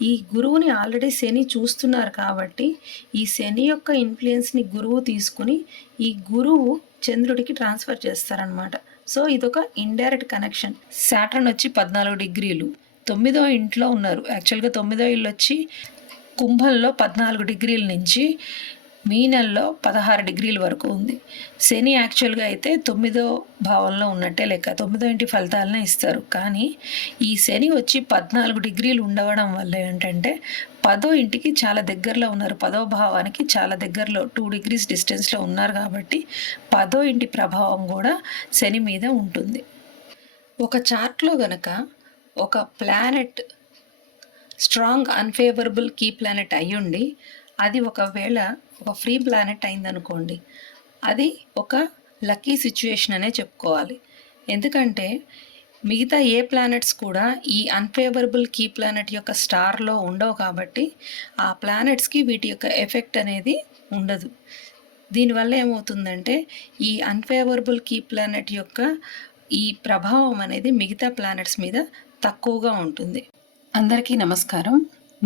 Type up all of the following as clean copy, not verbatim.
ఈ గురువుని ఆల్రెడీ శని చూస్తున్నారు కాబట్టి ఈ శని యొక్క ఇన్ఫ్లుయెన్స్ని గురువు తీసుకుని ఈ గురువు చంద్రుడికి ట్రాన్స్ఫర్ చేస్తారనమాట. సో ఇదొక ఇండైరెక్ట్ కనెక్షన్. సాటర్న్ వచ్చి 14 డిగ్రీలు 9వ ఇంట్లో ఉన్నారు. యాక్చువల్గా 9వ ఇల్లు వచ్చి కుంభంలో 14 డిగ్రీల నుంచి మీనంలో 16 డిగ్రీల వరకు ఉంది. శని యాక్చువల్గా అయితే 9వ భావంలో ఉన్నట్టే లెక్క, 9వ ఇంటి ఫలితాలనే ఇస్తారు. కానీ ఈ శని వచ్చి 14 డిగ్రీలు ఉండవడం వల్ల ఏంటంటే 10వ ఇంటికి చాలా దగ్గరలో ఉన్నారు, 10వ భావానికి చాలా దగ్గరలో 2 డిగ్రీస్ డిస్టెన్స్లో ఉన్నారు. కాబట్టి 10వ ఇంటి ప్రభావం కూడా శని మీద ఉంటుంది. ఒక చార్ట్లో గనక ఒక planet strong unfavourable key planet అయ్యుండి అది ఒకవేళ ఒక ఫ్రీ ప్లానెట్ అయిందనుకోండి, అది ఒక లక్కీ సిచ్యుయేషన్ అనే చెప్పుకోవాలి. ఎందుకంటే మిగతా ఏ ప్లానెట్స్ కూడా ఈ అన్ఫేవరబుల్ కీ ప్లానెట్ యొక్క స్టార్లో ఉండవు కాబట్టి ఆ ప్లానెట్స్కి వీటి యొక్క ఎఫెక్ట్ అనేది ఉండదు. దీనివల్ల ఏమవుతుందంటే ఈ అన్ఫేవరబుల్ కీ ప్లానెట్ యొక్క ఈ ప్రభావం అనేది మిగతా ప్లానెట్స్ మీద తక్కువగా ఉంటుంది. అందరికీ నమస్కారం.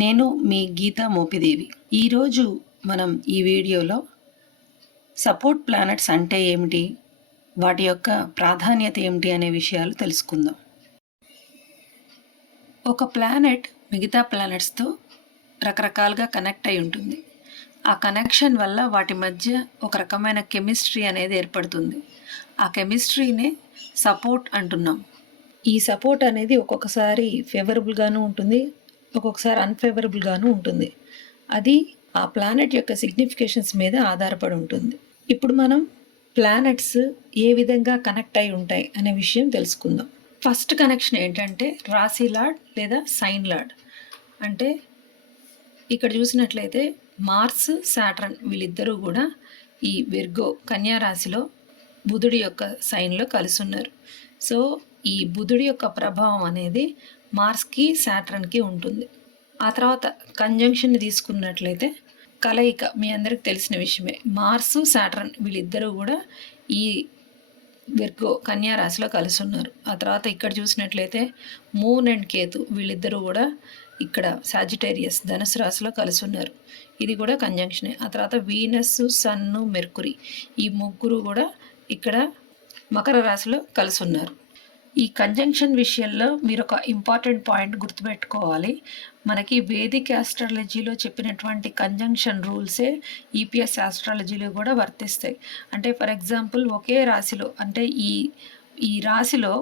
నేను మీ గీతా మోపిదేవి. ఈరోజు మనం ఈ వీడియోలో సపోర్ట్ ప్లానెట్స్ అంటే ఏమిటి, వాటి యొక్క ప్రాధాన్యత ఏమిటి అనే విషయాలు తెలుసుకుందాం. ఒక ప్లానెట్ మిగతా ప్లానెట్స్తో రకరకాలుగా కనెక్ట్ అయి ఉంటుంది. ఆ కనెక్షన్ వల్ల వాటి మధ్య ఒక రకమైన కెమిస్ట్రీ అనేది ఏర్పడుతుంది. ఆ కెమిస్ట్రీనే సపోర్ట్ అంటున్నాం. ఈ సపోర్ట్ అనేది ఒక్కొక్కసారి ఫేవరబుల్గాను ఉంటుంది, ఒక్కొక్కసారి అన్ఫేవరబుల్గాను ఉంటుంది. అది ఆ ప్లానెట్ యొక్క సిగ్నిఫికేషన్స్ మీద ఆధారపడి ఉంటుంది. ఇప్పుడు మనం ప్లానెట్స్ ఏ విధంగా కనెక్ట్ అయి ఉంటాయి అనే విషయం తెలుసుకుందాం. ఫస్ట్ కనెక్షన్ ఏంటంటే రాశి లార్డ్ లేదా సైన్ లార్డ్. అంటే ఇక్కడ చూసినట్లయితే మార్స్, సాటర్న్ వీళ్ళిద్దరూ కూడా ఈ విర్గో కన్యా రాశిలో బుధుడి యొక్క సైన్లో కలిసి ఉన్నారు. సో ఈ బుధుడి యొక్క ప్రభావం అనేది మార్స్కి, సాటర్న్కి ఉంటుంది. ఆ తర్వాత కంజంక్షన్ని తీసుకున్నట్లయితే కలయిక మీ అందరికి తెలిసిన విషయమే. మార్సు, సాటర్న్ వీళ్ళిద్దరూ కూడా ఈ విర్గో కన్యా రాశిలో కలిసి ఉన్నారు. ఆ తర్వాత ఇక్కడ చూసినట్లయితే మూన్ అండ్ కేతు వీళ్ళిద్దరూ కూడా ఇక్కడ సాజిటేరియస్ ధనుసు రాశిలో కలిసి ఉన్నారు. ఇది కూడా కంజంక్షనే. ఆ తర్వాత వీనస్, సన్ను, మెర్కురీ ఈ ముగ్గురు కూడా ఇక్కడ మకర రాశిలో కలిసి ఉన్నారు. ఈ కంజంక్షన్ విషయంలో మీరు ఒక ఇంపార్టెంట్ పాయింట్ గుర్తుపెట్టుకోవాలి. మనకి వేదిక్ ఆస్ట్రాలజీలో చెప్పినటువంటి కంజంక్షన్ రూల్సే ఈపీఎస్ ఆస్ట్రాలజీలో కూడా వర్తిస్తాయి. అంటే ఫర్ ఎగ్జాంపుల్ ఒకే రాశిలో, అంటే ఈ రాశిలో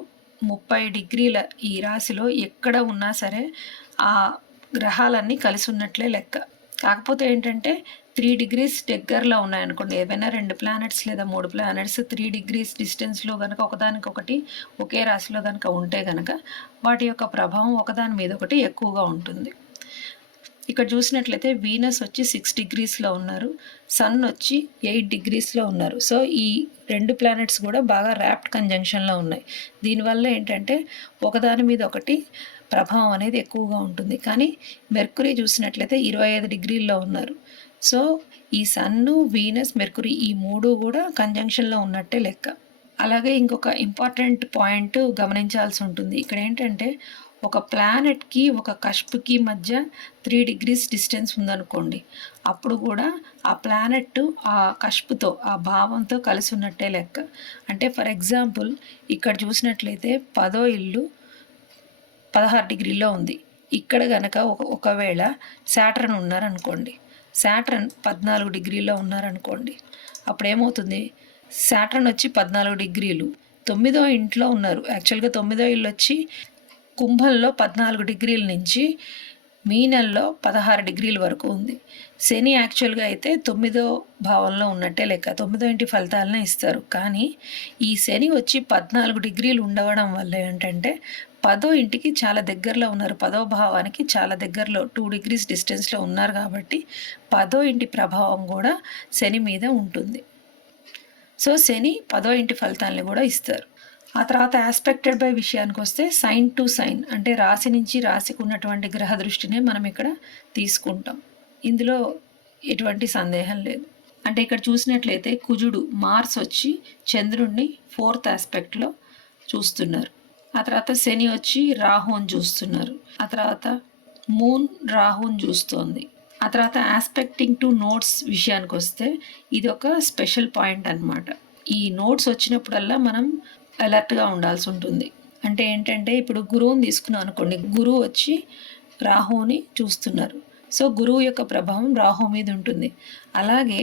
30 డిగ్రీల ఈ రాశిలో ఎక్కడ ఉన్నా సరే ఆ గ్రహాలన్నీ కలిసి ఉన్నట్లే లెక్క. కాకపోతే ఏంటంటే 3 డిగ్రీస్ దగ్గరలో ఉన్నాయనుకోండి, ఏవైనా 2 ప్లానెట్స్ లేదా 3 ప్లానెట్స్ 3 డిగ్రీస్ డిస్టెన్స్లో కనుక ఒకదానికొకటి ఒకే రాశిలో కనుక ఉంటే కనుక వాటి యొక్క ప్రభావం ఒకదాని మీద ఒకటి ఎక్కువగా ఉంటుంది. ఇక్కడ చూసినట్లయితే వీనస్ వచ్చి 6 డిగ్రీస్లో ఉన్నారు, సన్ వచ్చి 8 డిగ్రీస్లో ఉన్నారు. సో ఈ 2 ప్లానెట్స్ కూడా బాగా ర్యాప్డ్ కంజంక్షన్లో ఉన్నాయి. దీనివల్ల ఏంటంటే ఒకదాని మీద ఒకటి ప్రభావం అనేది ఎక్కువగా ఉంటుంది. కానీ మెర్కురీ చూసినట్లయితే 25 డిగ్రీల్లో ఉన్నారు. సో ఈ సన్ను, వీనస్, మెర్కురీ ఈ 3 కూడా కంజంక్షన్లో ఉన్నట్టే లెక్క. అలాగే ఇంకొక ఇంపార్టెంట్ పాయింట్ గమనించాల్సి ఉంటుంది. ఇక్కడ ఏంటంటే ఒక ప్లానెట్కి ఒక కష్పుకి మధ్య 3 డిగ్రీస్ డిస్టెన్స్ ఉందనుకోండి, అప్పుడు కూడా ఆ ప్లానెట్ ఆ కష్పుతో ఆ భావంతో కలిసి ఉన్నట్టే లెక్క. అంటే ఫర్ ఎగ్జాంపుల్ ఇక్కడ చూసినట్లయితే 10వ ఇల్లు 16 డిగ్రీలో ఉంది. ఇక్కడ కనుక ఒకవేళ సాటర్న్ ఉన్నారనుకోండి, సాటర్న్ 14 డిగ్రీలో ఉన్నారనుకోండి, అప్పుడు ఏమవుతుంది, సాటర్న్ వచ్చి 14 డిగ్రీలు 9వ ఇంట్లో ఉన్నారు. యాక్చువల్గా 9వ ఇల్లు వచ్చి కుంభంలో 14 డిగ్రీల నుంచి మీనంలో 16 డిగ్రీల వరకు ఉంది. శని యాక్చువల్గా అయితే 9వ భావంలో ఉన్నట్టే లెక్క, 9వ ఇంటి ఫలితాలనే ఇస్తారు. కానీ ఈ శని వచ్చి 14 డిగ్రీలు ఉండవడం వల్ల ఏంటంటే 10వ ఇంటికి చాలా దగ్గరలో ఉన్నారు, 10వ భావానికి చాలా దగ్గరలో 2 డిగ్రీస్ డిస్టెన్స్లో ఉన్నారు. కాబట్టి 10వ ఇంటి ప్రభావం కూడా శని మీద ఉంటుంది. సో శని 10వ ఇంటి ఫలితాలని కూడా ఇస్తారు. ఆ తర్వాత ఆస్పెక్టెడ్ బై విషయానికి వస్తే సైన్ టు సైన్, అంటే రాశి నుంచి రాశికి ఉన్నటువంటి గ్రహ దృష్టినే మనం ఇక్కడ తీసుకుంటాం. ఇందులో ఎటువంటి సందేహం లేదు. అంటే ఇక్కడ చూసినట్లయితే కుజుడు మార్స్ వచ్చి చంద్రుడిని 4th ఆస్పెక్ట్లో చూస్తున్నారు. ఆ తర్వాత శని వచ్చి రాహుని చూస్తున్నారు. ఆ తర్వాత మూన్ రాహుని చూస్తోంది. ఆ తర్వాత ఆస్పెక్టింగ్ టు నోట్స్ విషయానికి వస్తే ఇది ఒక స్పెషల్ పాయింట్ అన్నమాట. ఈ నోట్స్ వచ్చినప్పుడల్లా మనం అలర్ట్గా ఉండాల్సి ఉంటుంది. అంటే ఏంటంటే ఇప్పుడు గురువుని తీసుకున్నాం అనుకోండి, గురువు వచ్చి రాహుని చూస్తున్నారు. సో గురువు యొక్క ప్రభావం రాహు మీద ఉంటుంది. అలాగే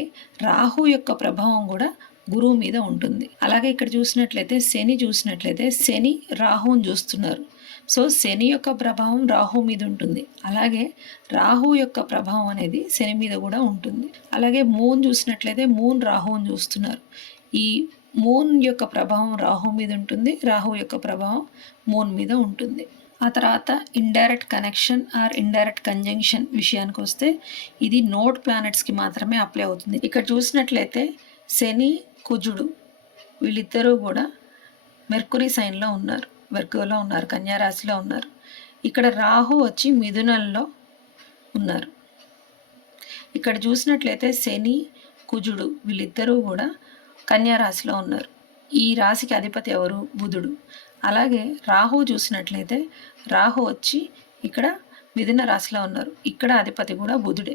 రాహు యొక్క ప్రభావం కూడా గురువు మీద ఉంటుంది. అలాగే ఇక్కడ చూసినట్లయితే శని రాహుని చూస్తున్నారు. సో శని యొక్క ప్రభావం రాహు మీద ఉంటుంది. అలాగే రాహు యొక్క ప్రభావం అనేది శని మీద కూడా ఉంటుంది. అలాగే మూన్ చూసినట్లయితే మూన్ రాహుని చూస్తున్నారు. ఈ మూన్ యొక్క ప్రభావం రాహు మీద ఉంటుంది, రాహు యొక్క ప్రభావం మూన్ మీద ఉంటుంది. ఆ తర్వాత indirect connection or indirect conjunction విషయానికి వస్తే ఇది నోడ్ ప్లానెట్స్కి మాత్రమే అప్లై అవుతుంది. ఇక్కడ చూసినట్లయితే శని కుజుడు వీళ్ళిద్దరూ కూడా మెర్కురీ సైన్లో ఉన్నారు, వర్గంలో ఉన్నారు, కన్యారాశిలో ఉన్నారు. ఇక్కడ రాహు వచ్చి మిథునంలో ఉన్నారు. ఇక్కడ చూసినట్లయితే శని కుజుడు వీళ్ళిద్దరూ కూడా కన్యారాశిలో ఉన్నారు. ఈ రాశికి అధిపతి ఎవరు? బుధుడు. అలాగే రాహు చూసినట్లయితే రాహు వచ్చి ఇక్కడ మిథున రాశిలో ఉన్నారు. ఇక్కడ అధిపతి కూడా బుధుడే.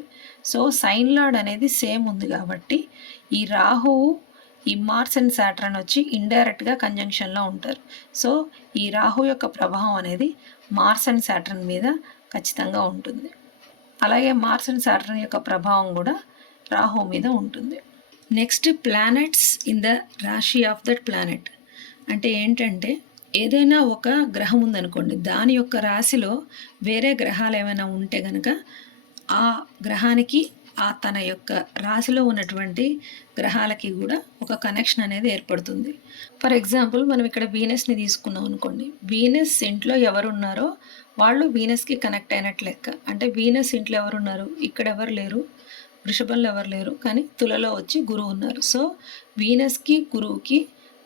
సో సైన్ లార్డ్ అనేది సేమ్ ఉంది కాబట్టి ఈ రాహువు ఈ మార్స్ అండ్ సాటర్న్ వచ్చి ఇండైరెక్ట్గా కంజంక్షన్లో ఉంటారు. సో ఈ రాహు యొక్క ప్రభావం అనేది మార్స్ అండ్ సాటర్న్ మీద ఖచ్చితంగా ఉంటుంది. అలాగే మార్స్ అండ్ సాటర్న్ యొక్క ప్రభావం కూడా రాహు మీద ఉంటుంది. నెక్స్ట్ ప్లానెట్స్ ఇన్ ద రాశి ఆఫ్ దట్ ప్లానెట్ అంటే ఏంటంటే ఏదైనా ఒక గ్రహం ఉందనుకోండి, దాని యొక్క రాశిలో వేరే గ్రహాలు ఏమైనా ఉంటే కనుక ఆ గ్రహానికి తన యొక్క రాశిలో ఉన్నటువంటి గ్రహాలకి కూడా ఒక కనెక్షన్ అనేది ఏర్పడుతుంది. ఫర్ ఎగ్జాంపుల్ మనం ఇక్కడ వీనస్ని తీసుకున్నాం అనుకోండి, వీనస్ ఇంట్లో ఎవరున్నారో వాళ్ళు వీనస్కి కనెక్ట్ అయినట్లు లెక్క. అంటే వీనస్ ఇంట్లో ఎవరున్నారు? ఇక్కడ ఎవరు లేరు, వృషభంలో ఎవరు లేరు, కానీ తులలో వచ్చి గురువు ఉన్నారు. సో వీనస్కి గురువుకి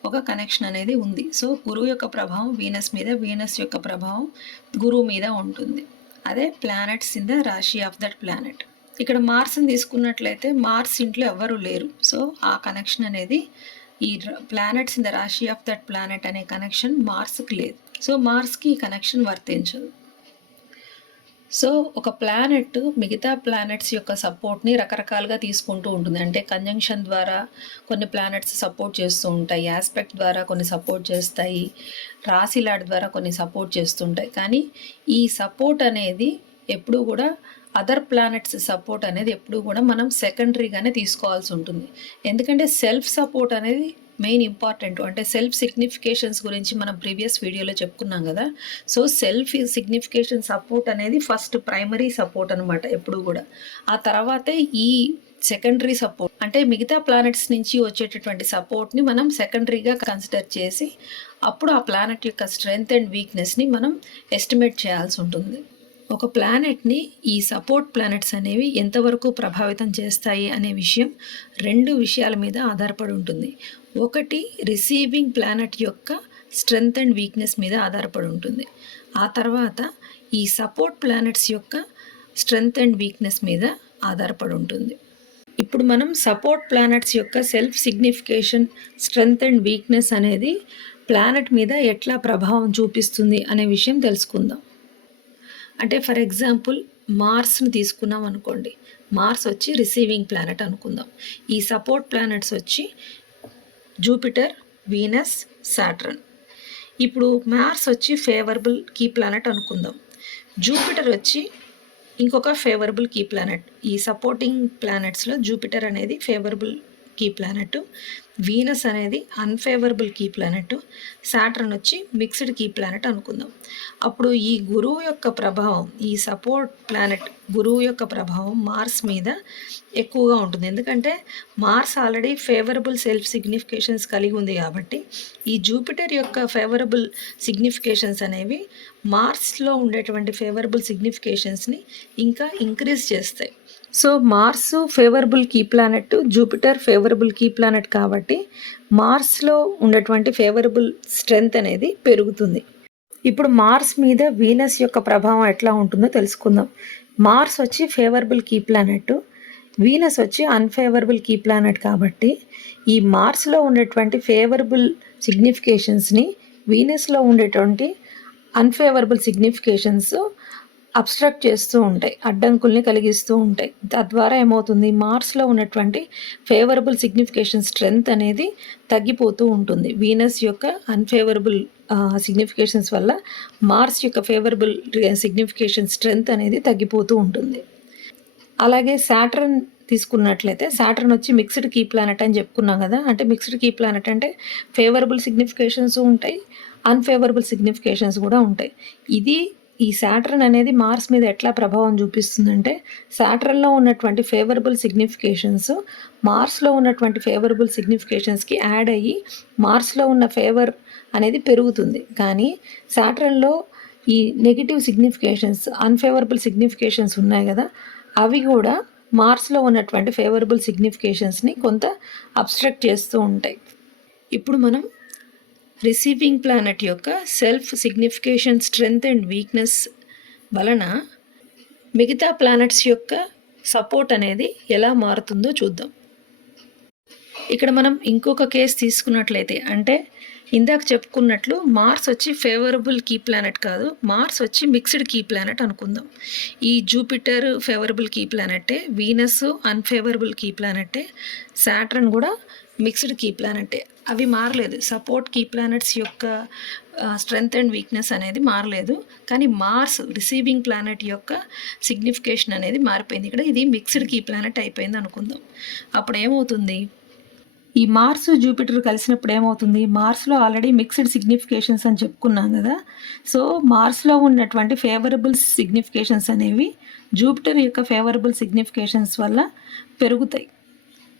ఒక కనెక్షన్ అనేది ఉంది. సో గురువు యొక్క ప్రభావం వీనస్ మీద, వీనస్ యొక్క ప్రభావం గురువు మీద ఉంటుంది. అదే ప్లానెట్స్ ఇన్ ద రాశి ఆఫ్ దట్ ప్లానెట్. ఇక్కడ మార్స్ని తీసుకున్నట్లయితే మార్స్ ఇంట్లో ఎవరు లేరు. సో ఆ కనెక్షన్ అనేది ఈ ప్లానెట్స్ ఇన్ ద రాశి ఆఫ్ దట్ ప్లానెట్ అనే కనెక్షన్ మార్స్కి లేదు. సో మార్స్కి ఈ కనెక్షన్ వర్తించదు. సో ఒక ప్లానెట్ మిగతా ప్లానెట్స్ యొక్క సపోర్ట్ని రకరకాలుగా తీసుకుంటూ ఉంటుంది. అంటే కంజంక్షన్ ద్వారా కొన్ని ప్లానెట్స్ సపోర్ట్ చేస్తూ ఉంటాయి, ఆస్పెక్ట్ ద్వారా కొన్ని సపోర్ట్ చేస్తాయి, రాశి లాడ్ ద్వారా కొన్ని సపోర్ట్ చేస్తుంటాయి. కానీ ఈ సపోర్ట్ అనేది ఎప్పుడూ కూడా అదర్ ప్లానెట్స్ సపోర్ట్ అనేది ఎప్పుడూ కూడా మనం సెకండరీగానే తీసుకోవాల్సి ఉంటుంది. ఎందుకంటే సెల్ఫ్ సపోర్ట్ అనేది మెయిన్ ఇంపార్టెంట్. అంటే సెల్ఫ్ సిగ్నిఫికేషన్స్ గురించి మనం ప్రీవియస్ వీడియోలో చెప్పుకున్నాం కదా. సో సెల్ఫ్ సిగ్నిఫికేషన్ సపోర్ట్ అనేది ఫస్ట్ ప్రైమరీ సపోర్ట్ అనమాట ఎప్పుడు కూడా. ఆ తర్వాతే ఈ సెకండరీ సపోర్ట్ అంటే మిగతా ప్లానెట్స్ నుంచి వచ్చేటటువంటి సపోర్ట్ని మనం సెకండరీగా కన్సిడర్ చేసి అప్పుడు ఆ ప్లానెట్ యొక్క స్ట్రెంగ్త్ అండ్ వీక్నెస్ని మనం ఎస్టిమేట్ చేయాల్సి ఉంటుంది. ఒక ప్లానెట్ని ఈ సపోర్ట్ ప్లానెట్స్ అనేవి ఎంతవరకు ప్రభావితం చేస్తాయి అనే విషయం రెండు విషయాల మీద ఆధారపడి ఉంటుంది. ఒకటి రిసీవింగ్ ప్లానెట్ యొక్క స్ట్రెంగ్త్ అండ్ వీక్నెస్ మీద ఆధారపడి ఉంటుంది. ఆ తర్వాత ఈ సపోర్ట్ ప్లానెట్స్ యొక్క స్ట్రెంగ్త్ అండ్ వీక్నెస్ మీద ఆధారపడి ఉంటుంది. ఇప్పుడు మనం సపోర్ట్ ప్లానెట్స్ యొక్క self signification, strength and weakness అనేది ప్లానెట్ మీద ఎట్లా ప్రభావం చూపిస్తుంది అనే విషయం తెలుసుకుందాం. అంటే ఫర్ ఎగ్జాంపుల్ మార్స్ని తీసుకున్నాం అనుకోండి, మార్స్ వచ్చి రిసీవింగ్ ప్లానెట్ అనుకుందాం. ఈ సపోర్ట్ ప్లానెట్స్ వచ్చి జూపిటర్, వీనస్, సాటర్న్. ఇప్పుడు మార్స్ వచ్చి ఫేవరబుల్ కీ ప్లానెట్ అనుకుందాం. జూపిటర్ వచ్చి ఇంకొక ఫేవరబుల్ కీ ప్లానెట్. ఈ సపోర్టింగ్ ప్లానెట్స్లో జూపిటర్ అనేది ఫేవరబుల్ కీ ప్లానెట్, వీనస్ అనేది అన్ఫేవరబుల్ కీ ప్లానెట్, సాటర్న్ వచ్చి మిక్స్డ్ కీ ప్లానెట్ అనుకుందాం. అప్పుడు ఈ గురువు యొక్క ప్రభావం, ఈ సపోర్ట్ ప్లానెట్ గురువు యొక్క ప్రభావం మార్స్ మీద ఎక్కువగా ఉంటుంది. ఎందుకంటే Mars already favourable self significations కలిగి ఉంది కాబట్టి ఈ జూపిటర్ యొక్క ఫేవరబుల్ సిగ్నిఫికేషన్స్ అనేవి మార్స్లో ఉండేటువంటి ఫేవరబుల్ సిగ్నిఫికేషన్స్ని ఇంకా ఇంక్రీజ్ చేస్తాయి. So Mars favourable key planet, Jupiter favourable key planet కాబట్టి మార్స్లో ఉన్నటువంటి ఫేవరబుల్ స్ట్రెంగ్త్ అనేది పెరుగుతుంది. ఇప్పుడు మార్స్ మీద వీనస్ యొక్క ప్రభావం ఎట్లా ఉంటుందో తెలుసుకుందాం. మార్స్ వచ్చి ఫేవరబుల్ కీ ప్లానెట్, వీనస్ వచ్చి అన్ఫేవరబుల్ కీ ప్లానెట్ కాబట్టి ఈ మార్స్లో ఉండేటువంటి ఫేవరబుల్ సిగ్నిఫికేషన్స్ని వీనస్లో ఉండేటువంటి అన్ఫేవరబుల్ సిగ్నిఫికేషన్స్ అబ్స్ట్రక్ట్ చేస్తూ ఉంటాయి, అడ్డంకుల్ని కలిగిస్తూ ఉంటాయి. తద్వారా ఏమవుతుంది, మార్స్లో ఉన్నటువంటి ఫేవరబుల్ సిగ్నిఫికేషన్ స్ట్రెంగ్త్ అనేది తగ్గిపోతూ ఉంటుంది. వీనస్ యొక్క అన్ఫేవరబుల్ సిగ్నిఫికేషన్స్ వల్ల మార్స్ యొక్క ఫేవరబుల్ సిగ్నిఫికేషన్ స్ట్రెంగ్త్ అనేది తగ్గిపోతూ ఉంటుంది. అలాగే సాటర్న్ తీసుకున్నట్లయితే సాటర్న్ వచ్చి మిక్స్డ్ కీ ప్లానెట్ అని చెప్పుకున్నాం కదా. అంటే మిక్స్డ్ కీ ప్లానెట్ అంటే ఫేవరబుల్ సిగ్నిఫికేషన్స్ ఉంటాయి, అన్ఫేవరబుల్ సిగ్నిఫికేషన్స్ కూడా ఉంటాయి. ఈ సాటర్న్ అనేది మార్స్ మీద ఎట్లా ప్రభావం చూపిస్తుందంటే, సాటర్న్లో ఉన్నటువంటి ఫేవరబుల్ సిగ్నిఫికేషన్స్ మార్స్లో ఉన్నటువంటి ఫేవరబుల్ సిగ్నిఫికేషన్స్కి యాడ్ అయ్యి మార్స్లో ఉన్న ఫేవర్ అనేది పెరుగుతుంది. కానీ సాటర్న్లో ఈ నెగిటివ్ సిగ్నిఫికేషన్స్, అన్ఫేవరబుల్ సిగ్నిఫికేషన్స్ ఉన్నాయి కదా, అవి కూడా మార్స్లో ఉన్నటువంటి ఫేవరబుల్ సిగ్నిఫికేషన్స్ని కొంత అబ్స్ట్రక్ట్ చేస్తూ ఉంటాయి. ఇప్పుడు మనం రిసీవింగ్ ప్లానెట్ యొక్క self signification strength and weakness వలన మిగతా ప్లానెట్స్ యొక్క సపోర్ట్ అనేది ఎలా మారుతుందో చూద్దాం. ఇక్కడ మనం ఇంకొక కేసు తీసుకున్నట్లయితే, అంటే ఇందాక చెప్పుకున్నట్లు మార్స్ వచ్చి ఫేవరబుల్ కీ ప్లానెట్ కాదు, మార్స్ వచ్చి మిక్స్డ్ కీ ప్లానెట్ అనుకుందాం. ఈ జూపిటర్ ఫేవరబుల్ కీ ప్లానెటే, వీనస్ అన్ఫేవరబుల్ కీ ప్లానెటే, సాటర్న్ కూడా మిక్స్డ్ కీ ప్లానెటే. అవి మారలేదు. సపోర్ట్ కీ ప్లానెట్స్ యొక్క స్ట్రెంగ్త్ అండ్ వీక్నెస్ అనేది మారలేదు. కానీ మార్స్ రిసీవింగ్ ప్లానెట్ యొక్క సిగ్నిఫికేషన్ అనేది మారిపోయింది. ఇక్కడ ఇది మిక్స్డ్ కీ ప్లానెట్ అయిపోయింది అనుకుందాం. అప్పుడు ఏమవుతుంది, ఈ మార్స్ జూపిటర్ కలిసినప్పుడు ఏమవుతుంది, మార్స్లో ఆల్రెడీ మిక్స్డ్ సిగ్నిఫికేషన్స్ అని చెప్పుకున్నాం కదా. సో మార్స్లో ఉన్నటువంటి ఫేవరబుల్ సిగ్నిఫికేషన్స్ అనేవి జూపిటర్ యొక్క ఫేవరబుల్ సిగ్నిఫికేషన్స్ వల్ల పెరుగుతాయి.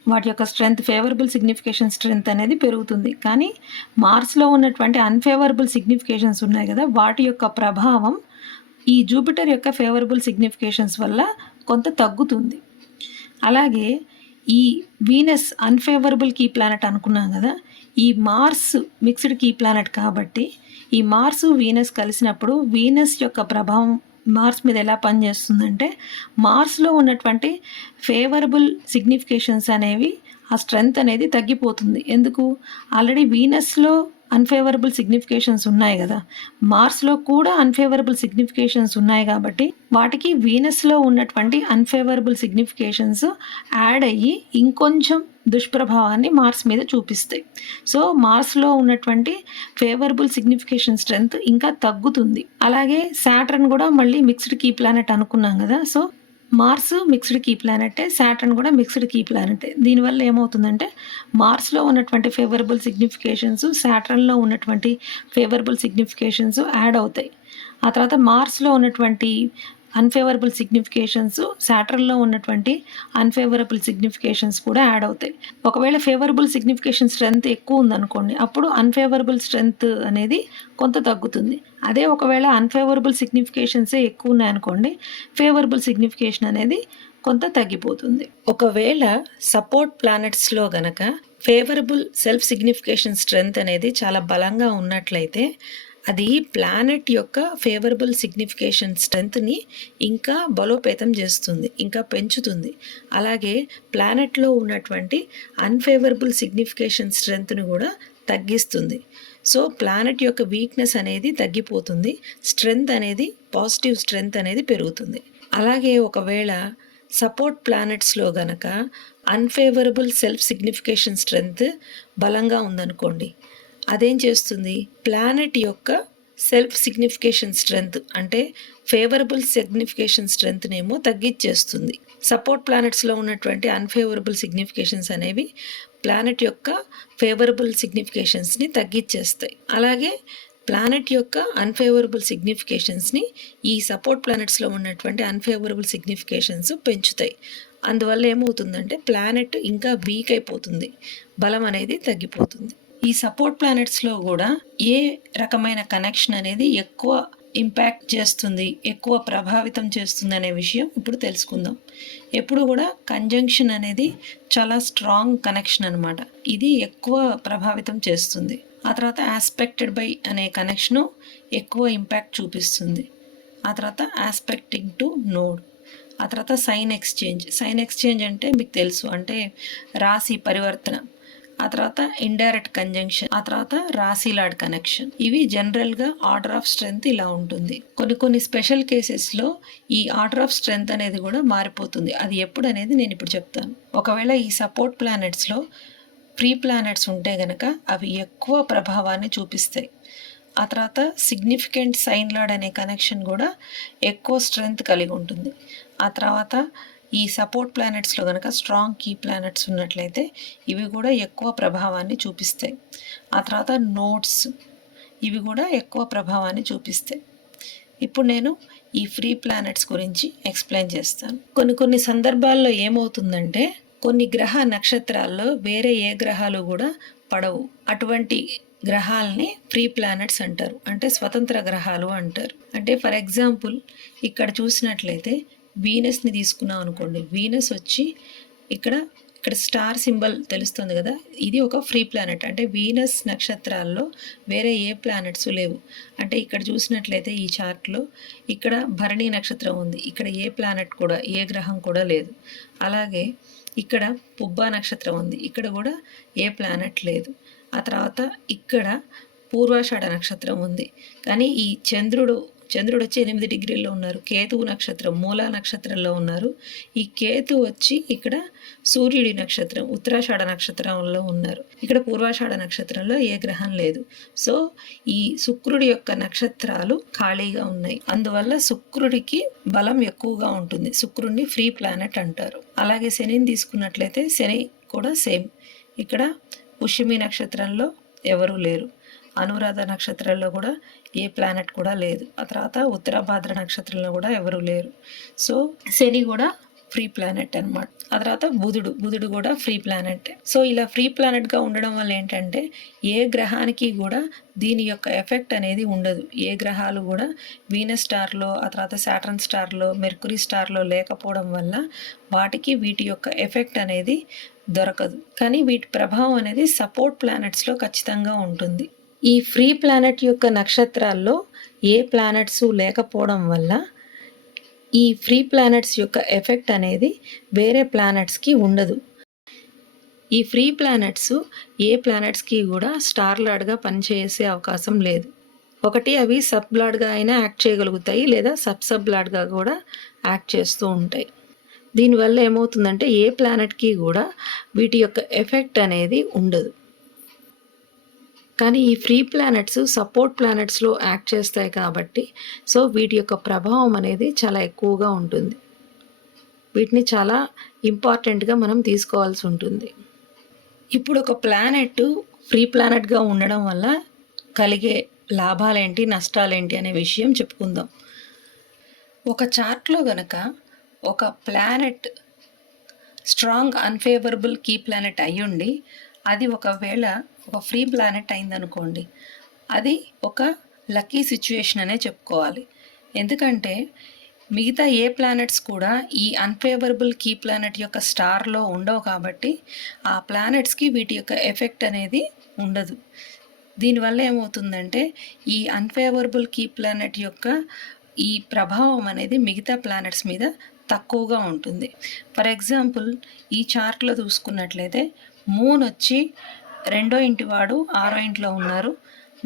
వాటి యొక్క స్ట్రెంగ్త్, ఫేవరబుల్ సిగ్నిఫికేషన్ స్ట్రెంగ్త్ అనేది పెరుగుతుంది. కానీ మార్స్లో ఉన్నటువంటి అన్ఫేవరబుల్ సిగ్నిఫికేషన్స్ ఉన్నాయి కదా, వాటి యొక్క ప్రభావం ఈ జూపిటర్ యొక్క ఫేవరబుల్ సిగ్నిఫికేషన్స్ వల్ల కొంత తగ్గుతుంది. అలాగే ఈ వీనస్ అన్ఫేవరబుల్ కీ ప్లానెట్ అనుకున్నాం కదా, ఈ మార్స్ మిక్స్డ్ కీ ప్లానెట్ కాబట్టి ఈ మార్స్ వీనస్ కలిసినప్పుడు వీనస్ యొక్క ప్రభావం మార్స్ మీద ఎలా పనిచేస్తుందంటే, మార్స్లో ఉన్నటువంటి ఫేవరబుల్ సిగ్నిఫికేషన్స్ అనేవి ఆ స్ట్రెంగ్త్ అనేది తగ్గిపోతుంది. ఎందుకు, ఆల్రెడీ వీనస్లో అన్ఫేవరబుల్ సిగ్నిఫికేషన్స్ ఉన్నాయి కదా, మార్స్లో కూడా అన్ఫేవరబుల్ సిగ్నిఫికేషన్స్ ఉన్నాయి కాబట్టి వాటికి వీనస్లో ఉన్నటువంటి అన్ఫేవరబుల్ సిగ్నిఫికేషన్స్ యాడ్ అయ్యి ఇంకొంచెం దుష్ప్రభావాన్ని మార్స్ మీద చూపిస్తాయి. సో మార్స్లో ఉన్నటువంటి ఫేవరబుల్ సిగ్నిఫికేషన్ స్ట్రెంగ్త్ ఇంకా తగ్గుతుంది. అలాగే సాటర్న్ కూడా మళ్ళీ మిక్స్డ్ కీ ప్లానెట్ అనుకున్నాం కదా. సో మార్స్ మిక్స్డ్ కీ ప్లానెటే, సాటర్న్ కూడా మిక్స్డ్ కీ ప్లానెటే. దీనివల్ల ఏమవుతుందంటే మార్స్లో ఉన్నటువంటి ఫేవరబుల్ సిగ్నిఫికేషన్స్ సాటర్న్లో ఉన్నటువంటి ఫేవరబుల్ సిగ్నిఫికేషన్స్ యాడ్ అవుతాయి. ఆ తర్వాత మార్స్లో ఉన్నటువంటి అన్ఫేవరబుల్ సిగ్నిఫికేషన్స్ సాటర్న్లో ఉన్నటువంటి అన్ఫేవరబుల్ సిగ్నిఫికేషన్స్ కూడా యాడ్ అవుతాయి. ఒకవేళ ఫేవరబుల్ సిగ్నిఫికేషన్ స్ట్రెంగ్త్ ఎక్కువ ఉందనుకోండి, అప్పుడు అన్ఫేవరబుల్ స్ట్రెంగ్త్ అనేది కొంత తగ్గుతుంది. అదే ఒకవేళ అన్ఫేవరబుల్ సిగ్నిఫికేషన్సే ఎక్కువ ఉన్నాయనుకోండి, ఫేవరబుల్ సిగ్నిఫికేషన్ అనేది కొంత తగ్గిపోతుంది. ఒకవేళ సపోర్ట్ ప్లానెట్స్లో గనక ఫేవరబుల్ సెల్ఫ్ సిగ్నిఫికేషన్ స్ట్రెంగ్త్ అనేది చాలా బలంగా ఉన్నట్లయితే అది ప్లానెట్ యొక్క ఫేవరబుల్ సిగ్నిఫికేషన్ స్ట్రెంగ్త్ని ఇంకా బలోపేతం చేస్తుంది, ఇంకా పెంచుతుంది. అలాగే ప్లానెట్లో ఉన్నటువంటి అన్ఫేవరబుల్ సిగ్నిఫికేషన్ స్ట్రెంగ్త్ని కూడా తగ్గిస్తుంది. సో ప్లానెట్ యొక్క వీక్నెస్ అనేది తగ్గిపోతుంది, స్ట్రెంగ్త్ అనేది పాజిటివ్ స్ట్రెంగ్త్ అనేది పెరుగుతుంది. అలాగే ఒకవేళ సపోర్ట్ ప్లానెట్స్లో గనక అన్ఫేవరబుల్ సెల్ఫ్ సిగ్నిఫికేషన్ స్ట్రెంగ్త్ బలంగా ఉందనుకోండి, అదేం చేస్తుంది, ప్లానెట్ యొక్క సెల్ఫ్ సిగ్నిఫికేషన్ స్ట్రెంగ్త్ అంటే ఫేవరబుల్ సిగ్నిఫికేషన్ స్ట్రెంగ్త్నేమో తగ్గించేస్తుంది. సపోర్ట్ ప్లానెట్స్లో ఉన్నటువంటి అన్ఫేవరబుల్ సిగ్నిఫికేషన్స్ అనేవి ప్లానెట్ యొక్క ఫేవరబుల్ సిగ్నిఫికేషన్స్ని తగ్గించేస్తాయి. అలాగే ప్లానెట్ యొక్క అన్ఫేవరబుల్ సిగ్నిఫికేషన్స్ని ఈ సపోర్ట్ ప్లానెట్స్లో ఉన్నటువంటి అన్ఫేవరబుల్ సిగ్నిఫికేషన్స్ పెంచుతాయి. అందువల్ల ఏమవుతుందంటే ప్లానెట్ ఇంకా వీక్ అయిపోతుంది, బలం అనేది తగ్గిపోతుంది. ఈ సపోర్ట్ ప్లానెట్స్లో కూడా ఏ రకమైన కనెక్షన్ అనేది ఎక్కువ ఇంపాక్ట్ చేస్తుంది, ఎక్కువ ప్రభావితం చేస్తుంది అనే విషయం ఇప్పుడు తెలుసుకుందాం. ఎప్పుడు కూడా కంజంక్షన్ అనేది చాలా స్ట్రాంగ్ కనెక్షన్ అనమాట. ఇది ఎక్కువ ప్రభావితం చేస్తుంది. ఆ తర్వాత ఆస్పెక్టెడ్ బై అనే కనెక్షను ఎక్కువ ఇంపాక్ట్ చూపిస్తుంది. ఆ తర్వాత ఆస్పెక్టింగ్ టు నోడ్, ఆ తర్వాత సైన్ ఎక్స్చేంజ్. సైన్ ఎక్స్చేంజ్ అంటే మీకు తెలుసు, అంటే రాశి పరివర్తన. ఆ తర్వాత ఇండైరెక్ట్ కంజంక్షన్, ఆ తర్వాత రాశీలాడ్ కనెక్షన్. ఇవి జనరల్గా ఆర్డర్ ఆఫ్ స్ట్రెంగ్త్ ఇలా ఉంటుంది. కొన్ని స్పెషల్ కేసెస్లో ఈ ఆర్డర్ ఆఫ్ స్ట్రెంగ్త్ అనేది కూడా మారిపోతుంది. అది ఎప్పుడు అనేది నేను ఇప్పుడు చెప్తాను. ఒకవేళ ఈ సపోర్ట్ ప్లానెట్స్లో ఫ్రీ ప్లానెట్స్ ఉంటే గనక అవి ఎక్కువ ప్రభావాన్ని చూపిస్తాయి. ఆ తర్వాత సిగ్నిఫికెంట్ సైన్ లార్డ్ అనే కనెక్షన్ కూడా ఎక్కువ స్ట్రెంగ్త్ కలిగి ఉంటుంది. ఆ తర్వాత ఈ సపోర్ట్ ప్లానెట్స్లో కనుక స్ట్రాంగ్ కీ ప్లానెట్స్ ఉన్నట్లయితే ఇవి కూడా ఎక్కువ ప్రభావాన్ని చూపిస్తాయి. ఆ తర్వాత నోట్స్, ఇవి కూడా ఎక్కువ ప్రభావాన్ని చూపిస్తాయి. ఇప్పుడు నేను ఈ ఫ్రీ ప్లానెట్స్ గురించి ఎక్స్ప్లెయిన్ చేస్తాను. కొన్ని సందర్భాల్లో ఏమవుతుందంటే కొన్ని గ్రహ నక్షత్రాల్లో వేరే ఏ గ్రహాలు కూడా పడవు. అటువంటి గ్రహాలని ఫ్రీ ప్లానెట్స్ అంటారు, అంటే స్వతంత్ర గ్రహాలు అంటారు. అంటే ఫర్ ఎగ్జాంపుల్ ఇక్కడ చూసినట్లయితే వీనస్ని తీసుకున్నాం అనుకోండి. వీనస్ వచ్చి ఇక్కడ స్టార్ సింబల్ తెలుస్తుంది కదా, ఇది ఒక ఫ్రీ ప్లానెట్. అంటే వీనస్ నక్షత్రాల్లో వేరే ఏ ప్లానెట్స్ లేవు. అంటే ఇక్కడ చూసినట్లయితే ఈ చార్ట్లో ఇక్కడ భరణి నక్షత్రం ఉంది, ఇక్కడ ఏ ప్లానెట్ కూడా ఏ గ్రహం కూడా లేదు. అలాగే ఇక్కడ పుబ్బా నక్షత్రం ఉంది, ఇక్కడ కూడా ఏ ప్లానెట్ లేదు. ఆ తర్వాత ఇక్కడ పూర్వాషాఢ నక్షత్రం ఉంది, కానీ ఈ చంద్రుడు వచ్చి 8 డిగ్రీల్లో ఉన్నారు. కేతువు నక్షత్రం మూలా నక్షత్రంలో ఉన్నారు. ఈ కేతు వచ్చి ఇక్కడ సూర్యుడి నక్షత్రం ఉత్తరాషాఢ నక్షత్రంలో ఉన్నారు. ఇక్కడ పూర్వాషాఢ నక్షత్రంలో ఏ గ్రహం లేదు. సో ఈ శుక్రుడి యొక్క నక్షత్రాలు ఖాళీగా ఉన్నాయి. అందువల్ల శుక్రుడికి బలం ఎక్కువగా ఉంటుంది. శుక్రుడిని ఫ్రీ ప్లానెట్ అంటారు. అలాగే శనిని తీసుకున్నట్లయితే శని కూడా సేమ్. ఇక్కడ పుష్యమి నక్షత్రంలో ఎవరూ లేరు. అనురాధ నక్షత్రంలో కూడా ఏ ప్లానెట్ కూడా లేదు. ఆ తర్వాత ఉత్తరాభాద్ర నక్షత్రంలో కూడా ఎవరు లేరు. సో శని కూడా ఫ్రీ ప్లానెట్ అనమాట. ఆ తర్వాత బుధుడు కూడా ఫ్రీ ప్లానెట్. సో ఇలా ఫ్రీ ప్లానెట్గా ఉండడం వల్ల ఏంటంటే ఏ గ్రహానికి కూడా దీని యొక్క ఎఫెక్ట్ అనేది ఉండదు. ఏ గ్రహాలు కూడా వీనస్ స్టార్లో, ఆ తర్వాత సాటర్న్ స్టార్లో, మెర్కురీ స్టార్లో లేకపోవడం వల్ల వాటికి వీటి యొక్క ఎఫెక్ట్ అనేది దొరకదు. కానీ వీటి ప్రభావం అనేది సపోర్ట్ ప్లానెట్స్లో ఖచ్చితంగా ఉంటుంది. ఈ ఫ్రీ ప్లానెట్ యొక్క నక్షత్రాల్లో ఏ ప్లానెట్స్ లేకపోవడం వల్ల ఈ ఫ్రీ ప్లానెట్స్ యొక్క ఎఫెక్ట్ అనేది వేరే ప్లానెట్స్కి ఉండదు. ఈ ఫ్రీ ప్లానెట్స్ ఏ ప్లానెట్స్కి కూడా స్టార్ లార్డ్గా పనిచేసే అవకాశం లేదు. ఒకటి అవి సబ్ లార్డ్గా అయినా యాక్ట్ చేయగలుగుతాయి, లేదా సబ్ లార్డ్గా కూడా యాక్ట్ చేస్తూ ఉంటాయి. దీనివల్ల ఏమవుతుందంటే ఏ ప్లానెట్కి కూడా వీటి యొక్క ఎఫెక్ట్ అనేది ఉండదు. కానీ ఈ ఫ్రీ ప్లానెట్స్ సపోర్ట్ ప్లానెట్స్లో యాక్ట్ చేస్తాయి కాబట్టి సో వీటి యొక్క ప్రభావం అనేది చాలా ఎక్కువగా ఉంటుంది. వీటిని చాలా ఇంపార్టెంట్గా మనం తీసుకోవాల్సి ఉంటుంది. ఇప్పుడు ఒక ప్లానెట్ ఫ్రీ ప్లానెట్గా ఉండడం వల్ల కలిగే లాభాలేంటి, నష్టాలేంటి అనే విషయం చెప్పుకుందాం. ఒక చార్ట్లో గనక ఒక planet strong unfavourable key planet అయ్యుండి అది ఒకవేళ ఒక ఫ్రీ ప్లానెట్ అయిందనుకోండి, అది ఒక లక్కీ సిచ్యువేషన్ అనే చెప్పుకోవాలి. ఎందుకంటే మిగతా ఏ ప్లానెట్స్ కూడా ఈ అన్ఫేవరబుల్ కీ ప్లానెట్ యొక్క స్టార్లో ఉండవు కాబట్టి ఆ ప్లానెట్స్కి వీటి యొక్క ఎఫెక్ట్ అనేది ఉండదు. దీనివల్ల ఏమవుతుందంటే ఈ అన్ఫేవరబుల్ కీ ప్లానెట్ యొక్క ఈ ప్రభావం అనేది మిగతా ప్లానెట్స్ మీద తక్కువగా ఉంటుంది. ఫర్ ఎగ్జాంపుల్ ఈ చార్ట్లో చూసుకున్నట్లయితే మూన్ వచ్చి 2వ ఇంటి వాడు 6వ ఇంట్లో ఉన్నారు.